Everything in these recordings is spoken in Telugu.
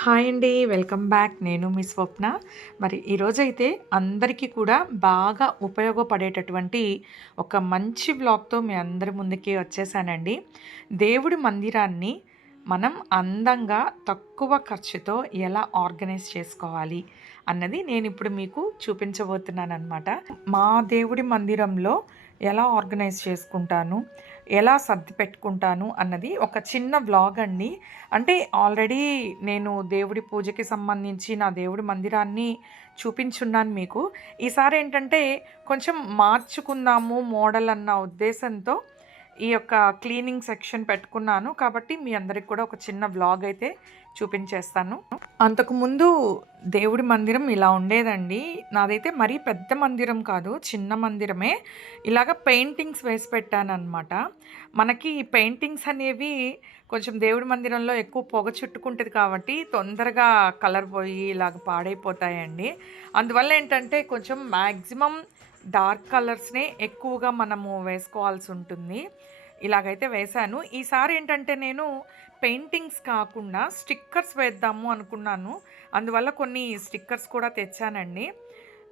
హాయ్ అండి వెల్కమ్ బ్యాక్. నేను మీ స్వప్న. మరి ఈరోజైతే అందరికీ కూడా బాగా ఉపయోగపడేటటువంటి ఒక మంచి బ్లాగ్తో మీ అందరి ముందుకి వచ్చేసానండి. దేవుడి మందిరాన్ని మనం అందంగా తక్కువ ఖర్చుతో ఎలా ఆర్గనైజ్ చేసుకోవాలి అన్నది నేను ఇప్పుడు మీకు చూపించబోతున్నాను అనమాట మా దేవుడి మందిరంలో ఎలా ఆర్గనైజ్ చేసుకుంటాను ఎలా సర్ది పెట్టుకుంటాను అన్నది ఒక చిన్న వ్లాగ్ అండి అంటే ఆల్రెడీ నేను దేవుడి పూజకి సంబంధించి నా దేవుడి మందిరాన్ని చూపించున్నాను మీకు. ఈసారి ఏంటంటే కొంచెం మార్చుకుందాము మోడల్ అన్న ఉద్దేశంతో ఈ యొక్క క్లీనింగ్ సెక్షన్ పెట్టుకున్నాను. కాబట్టి మీ అందరికి కూడా ఒక చిన్న వ్లాగ్ అయితే చూపించేస్తాను. అంతకుముందు దేవుడి మందిరం ఇలా ఉండేదండి. నాదైతే మరీ పెద్ద మందిరం కాదు చిన్న మందిరమే. ఇలాగ పెయింటింగ్స్ వేసి పెట్టాను మనకి ఈ పెయింటింగ్స్ అనేవి కొంచెం దేవుడి మందిరంలో ఎక్కువ పొగ చుట్టుకుంటుంది కాబట్టి తొందరగా కలర్ పోయి ఇలాగ పాడైపోతాయండి. అందువల్ల ఏంటంటే కొంచెం మ్యాక్సిమం డార్క్ కలర్స్నే ఎక్కువగా మనము వేసుకోవాల్సి ఉంటుంది ఇలాగైతే వేశాను. ఈసారి ఏంటంటే నేను పెయింటింగ్స్ కాకుండా స్టిక్కర్స్ వేద్దాము అనుకున్నాను. అందువల్ల కొన్ని స్టిక్కర్స్ కూడా తెచ్చానండి.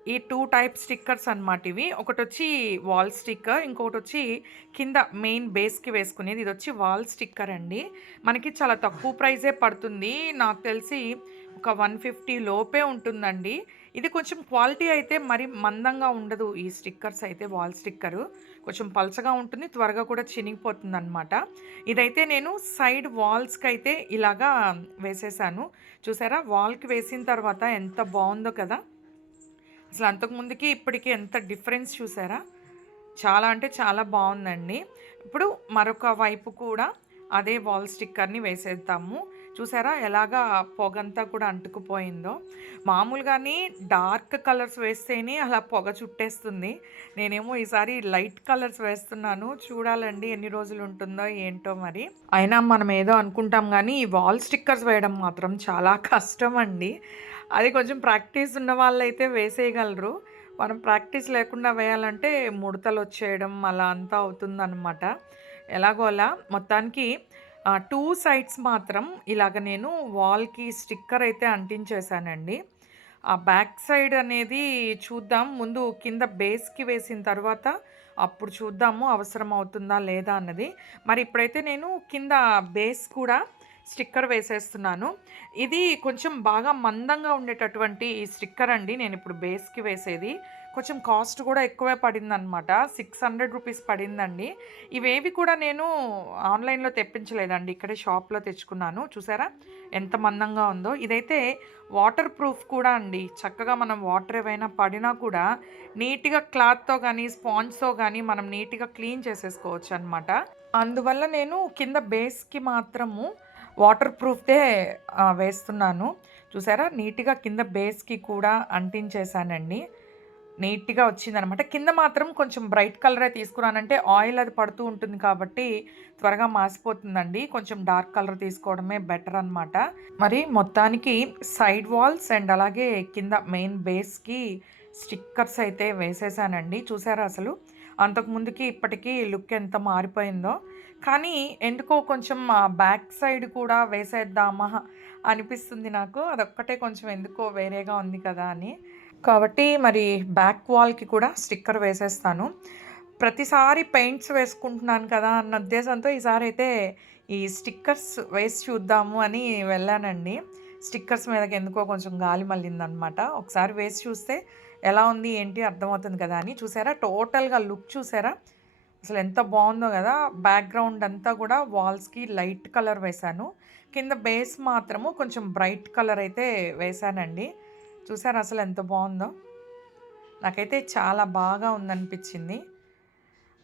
ఈ టూ టైప్ స్టిక్కర్స్ అనమాట ఇవి. ఒకటి వచ్చి వాల్ స్టిక్కర్ ఇంకొకటి వచ్చి కింద మెయిన్ బేస్కి వేసుకునేది. ఇది వచ్చి వాల్ స్టిక్కర్ అండి. మనకి చాలా తక్కువ ప్రైజే పడుతుంది. నాకు తెలిసి ఒక వన్ ఫిఫ్టీ లోపే ఉంటుందండి. ఇది కొంచెం క్వాలిటీ అయితే మరి మందంగా ఉండదు ఈ స్టిక్కర్స్ అయితే వాల్ స్టిక్కరు. కొంచెం పలచగా ఉంటుంది త్వరగా కూడా చినిగిపోతుంది అనమాట ఇదైతే నేను సైడ్ వాల్స్కి అయితే ఇలాగా వేసేసాను. చూసారా? వాల్కి వేసిన తర్వాత ఎంత బాగుందో కదా! అసలు అంతకుముందుకి ఇప్పటికి ఎంత డిఫరెన్స్ చూసారా? చాలా అంటే చాలా బాగుందండి. ఇప్పుడు మరొక వైపు కూడా అదే వాల్ స్టిక్కర్ని వేసేద్దాము. చూసారా ఎలాగా పొగంతా కూడా అంటుకుపోయిందో. మామూలుగానే డార్క్ కలర్స్ వేస్తేనే అలా పొగ చుట్టేస్తుంది. నేనేమో ఈసారి లైట్ కలర్స్ వేస్తున్నాను. చూడాలండి ఎన్ని రోజులు ఉంటుందో ఏంటో మరి. అయినా మనం ఏదో అనుకుంటాం కానీ ఈ వాల్ స్టిక్కర్స్ వేయడం మాత్రం చాలా కష్టం అండి. అది కొంచెం ప్రాక్టీస్ ఉన్న వాళ్ళైతే వేసేయగలరు. మనం ప్రాక్టీస్ లేకుండా వేయాలంటే ముడతలు వచ్చేయడం అలా అంతా అవుతుందన్నమాట. ఎలాగోలా మొత్తానికి టూ సైడ్స్ మాత్రం ఇలాగ నేను వాల్కి స్టిక్కర్ అయితే అంటించేశానండి ఆ బ్యాక్ సైడ్ అనేది చూద్దాం. ముందు కింద బేస్కి వేసిన తర్వాత అప్పుడు చూద్దాము అవసరం అవుతుందా లేదా అన్నది. మరి ఇప్పుడైతే నేను కింద బేస్ కూడా స్టిక్కర్ వేసేస్తున్నాను. ఇది కొంచెం బాగా మందంగా ఉండేటటువంటి స్టిక్కర్ అండి. నేను ఇప్పుడు బేస్కి వేసేది. కొంచెం కాస్ట్ కూడా ఎక్కువే పడిందనమాట సిక్స్ హండ్రెడ్ రూపీస్ పడిందండి. ఇవేవి కూడా నేను ఆన్లైన్లో తెప్పించలేదండి. ఇక్కడే షాప్లో తెచ్చుకున్నాను. చూసారా? ఎంత మందంగా ఉందో. ఇదైతే వాటర్ ప్రూఫ్ కూడా అండి. చక్కగా మనం వాటర్ ఏవైనా పడినా కూడా నీట్గా క్లాత్తో కానీ స్పాంజ్తో కానీ మనం నీట్గా క్లీన్ చేసేసుకోవచ్చు అనమాట అందువల్ల నేను కింద బేస్కి మాత్రము వాటర్ ప్రూఫ్దే వేస్తున్నాను. చూసారా? నీట్గా కింద బేస్కి కూడా అంటించేసానండి నీట్గా వచ్చిందనమాట. కింద మాత్రం కొంచెం బ్రైట్ కలరే తీసుకున్నానంటే ఆయిల్ అది పడుతూ ఉంటుంది కాబట్టి త్వరగా మాసిపోతుందండి. కొంచెం డార్క్ కలర్ తీసుకోవడమే బెటర్ అనమాట మరి మొత్తానికి సైడ్ వాల్స్ అండ్ అలాగే కింద మెయిన్ బేస్కి స్టిక్కర్స్ అయితే వేసేసానండి. చూసారా అసలు? అంతకుముందుకి ఇప్పటికీ లుక్ ఎంత మారిపోయిందో. కానీ ఎందుకో కొంచెం బ్యాక్ సైడ్ కూడా వేసేద్దామా అనిపిస్తుంది నాకు. అదొక్కటే కొంచెం ఎందుకో వేరేగా ఉంది కదా అని. కాబట్టి మరి బ్యాక్ వాల్కి కూడా స్టిక్కర్ వేసేస్తాను. ప్రతిసారి పెయింట్స్ వేసుకుంటున్నాను కదా అన్న ఉద్దేశంతో ఈసారి అయితే ఈ స్టిక్కర్స్ వేసి చూద్దాము అని వెళ్ళానండి. స్టిక్కర్స్ మీదకి ఎందుకో కొంచెం గాలి మళ్ళిందనమాట. ఒకసారి వేసి చూస్తే ఎలా ఉంది ఏంటి అర్థమవుతుంది కదా అని. చూసారా? టోటల్గా లుక్ చూసారా? అసలు ఎంత బాగుందో కదా. బ్యాక్గ్రౌండ్ అంతా కూడా వాల్స్కి లైట్ కలర్ వేశాను. కింద బేస్ మాత్రము కొంచెం బ్రైట్ కలర్ అయితే వేశానండి. చూసారు అసలు ఎంత బాగుందో? నాకైతే చాలా బాగా ఉందనిపించింది.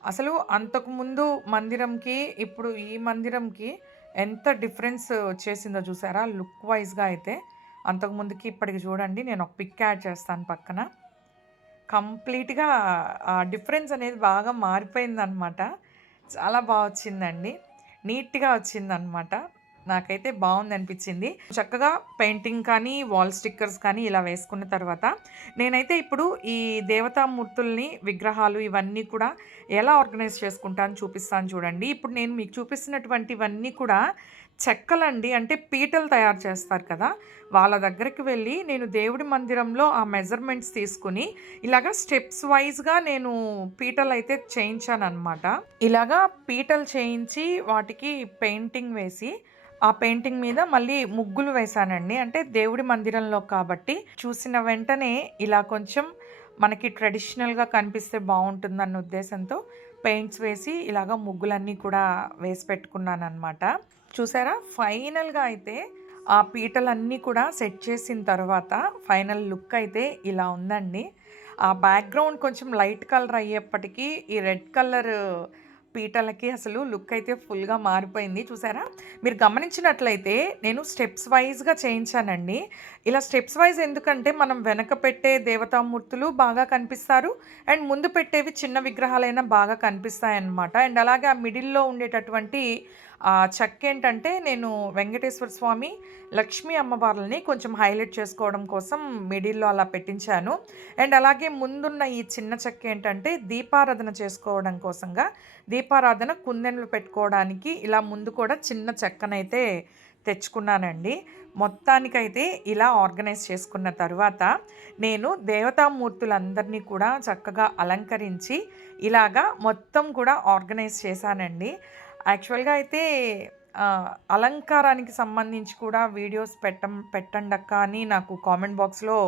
అసలు అంతకుముందు మందిరంకి ఇప్పుడు ఈ మందిరంకి ఎంత డిఫరెన్స్ వచ్చేసిందో చూసారా? లుక్ వైజ్గా అయితే. అంతకుముందుకి ఇప్పటికి చూడండి నేను ఒక పిక్ యాడ్ చేస్తాను పక్కన. కంప్లీట్గా ఆ డిఫరెన్స్ అనేది బాగా మారిపోయిందనమాట. చాలా బాగా వచ్చిందండి. నీట్గా వచ్చిందనమాట. నాకైతే బాగుంది అనిపించింది చక్కగా పెయింటింగ్ కానీ వాల్ స్టిక్కర్స్ కానీ ఇలా వేసుకున్న తర్వాత నేనైతే ఇప్పుడు ఈ దేవతామూర్తుల్ని విగ్రహాలు ఇవన్నీ కూడా ఎలా ఆర్గనైజ్ చేసుకుంటాను చూపిస్తాను చూడండి. ఇప్పుడు నేను మీకు చూపిస్తున్నటువంటివన్నీ కూడా చెక్కలండి. అంటే పీటలు తయారు చేస్తారు కదా. వాళ్ళ దగ్గరికి వెళ్ళి నేను దేవుడి మందిరంలో ఆ మెజర్మెంట్స్ తీసుకుని ఇలాగా స్టెప్స్ వైజ్గా నేను పీటలు అయితే చేయించాను అనమాట ఇలాగా పీటలు చేయించి వాటికి పెయింటింగ్ వేసి ఆ పెయింటింగ్ మీద మళ్ళీ ముగ్గులు వేశానండి. అంటే దేవుడి మందిరంలో కాబట్టి చూసిన వెంటనే ఇలా కొంచెం మనకి ట్రెడిషనల్గా కనిపిస్తే బాగుంటుందన్న ఉద్దేశంతో పెయింట్స్ వేసి ఇలాగ ముగ్గులన్నీ కూడా వేసి పెట్టుకున్నాను అనమాట చూసారా? ఫైనల్గా అయితే ఆ పీటలన్నీ కూడా సెట్ చేసిన తర్వాత ఫైనల్ లుక్ అయితే ఇలా ఉందండి. ఆ బ్యాక్గ్రౌండ్ కొంచెం లైట్ కలర్ అయ్యేప్పటికీ ఈ రెడ్ కలర్ పీటలకి అసలు లుక్ అయితే ఫుల్గా మారిపోయింది. చూసారా? మీరు గమనించినట్లయితే నేను స్టెప్స్ వైజ్గా చేయించానండి. ఇలా స్టెప్స్ వైజ్ ఎందుకంటే మనం వెనక పెట్టే దేవతామూర్తులు బాగా కనిపిస్తారు. అండ్ ముందు పెట్టేవి చిన్న విగ్రహాలైనా బాగా కనిపిస్తాయి అన్నమాట అండ్ అలాగే ఆ మిడిల్లో ఉండేటటువంటి చెక్ చెక్క ఏంటంటే నేను వెంకటేశ్వర స్వామి లక్ష్మీ అమ్మవార్లని కొంచెం హైలైట్ చేసుకోవడం కోసం మిడిల్లో అలా పెట్టించాను. అండ్ అలాగే ముందున్న ఈ చిన్న చెక్క ఏంటంటే దీపారాధన చేసుకోవడం కోసంగా దీపారాధన కుందెన్లు పెట్టుకోవడానికి ఇలా ముందు కూడా చిన్న చెక్కనైతే తెచ్చుకున్నానండి. మొత్తానికైతే ఇలా ఆర్గనైజ్ చేసుకున్న తర్వాత నేను దేవతామూర్తులందరినీ కూడా చక్కగా అలంకరించి ఇలాగా మొత్తం కూడా ఆర్గనైజ్ చేశానండి. యాక్చువల్గా అయితే అలంకారానికి సంబంధించి కూడా వీడియోస్ పెట్టం పెట్టండి అక్క అని నాకు కామెంట్ బాక్స్లో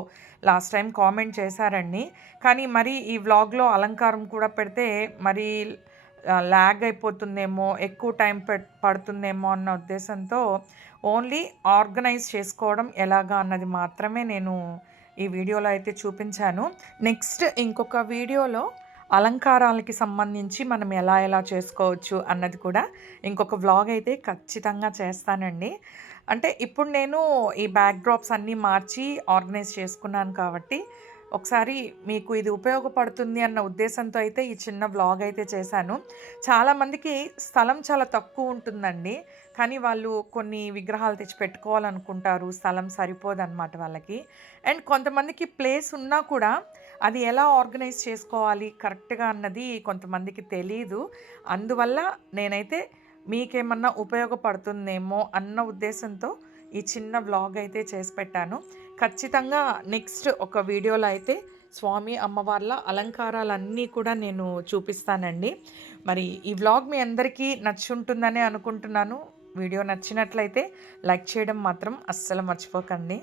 లాస్ట్ టైం కామెంట్ చేశారండి. కానీ మరి ఈ వ్లాగ్లో అలంకారం కూడా పెడితే మరి ల్యాగ్ అయిపోతుందేమో ఎక్కువ టైం పడుతుందేమో అన్న ఉద్దేశంతో ఓన్లీ ఆర్గనైజ్ చేసుకోవడం ఎలాగా అన్నది మాత్రమే నేను ఈ వీడియోలో అయితే చూపించాను. నెక్స్ట్ ఇంకొక వీడియోలో అలంకారాలకి సంబంధించి మనం ఎలా ఎలా చేసుకోవచ్చు అన్నది కూడా ఇంకొక వ్లాగ్ అయితే ఖచ్చితంగా చేస్తానండి. అంటే ఇప్పుడు నేను ఈ బ్యాక్ డ్రాప్స్ అన్నీ మార్చి ఆర్గనైజ్ చేసుకున్నాను కాబట్టి ఒకసారి మీకు ఇది ఉపయోగపడుతుంది అన్న ఉద్దేశంతో అయితే ఈ చిన్న వ్లాగ్ అయితే చేశాను. చాలామందికి స్థలం చాలా తక్కువ ఉంటుందండి. కానీ వాళ్ళు కొన్ని విగ్రహాలు తెచ్చి పెట్టుకోవాలనుకుంటారు. స్థలం సరిపోదన్నమాట వాళ్ళకి. అండ్ కొంతమందికి ప్లేస్ ఉన్నా కూడా అది ఎలా ఆర్గనైజ్ చేసుకోవాలి కరెక్ట్గా అన్నది కొంతమందికి తెలీదు. అందువల్ల నేనైతే మీకేమన్నా ఉపయోగపడుతుందేమో అన్న ఉద్దేశంతో ఈ చిన్న వ్లాగ్ అయితే చేసి పెట్టాను. ఖచ్చితంగా నెక్స్ట్ ఒక వీడియోలో అయితే స్వామి అమ్మవార్ల అలంకారాలన్నీ కూడా నేను చూపిస్తానండి. మరి ఈ వ్లాగ్ మీ అందరికీ నచ్చుంటుందని అనుకుంటున్నాను. వీడియో నచ్చినట్లయితే లైక్ చేయడం మాత్రం అస్సలు మర్చిపోకండి.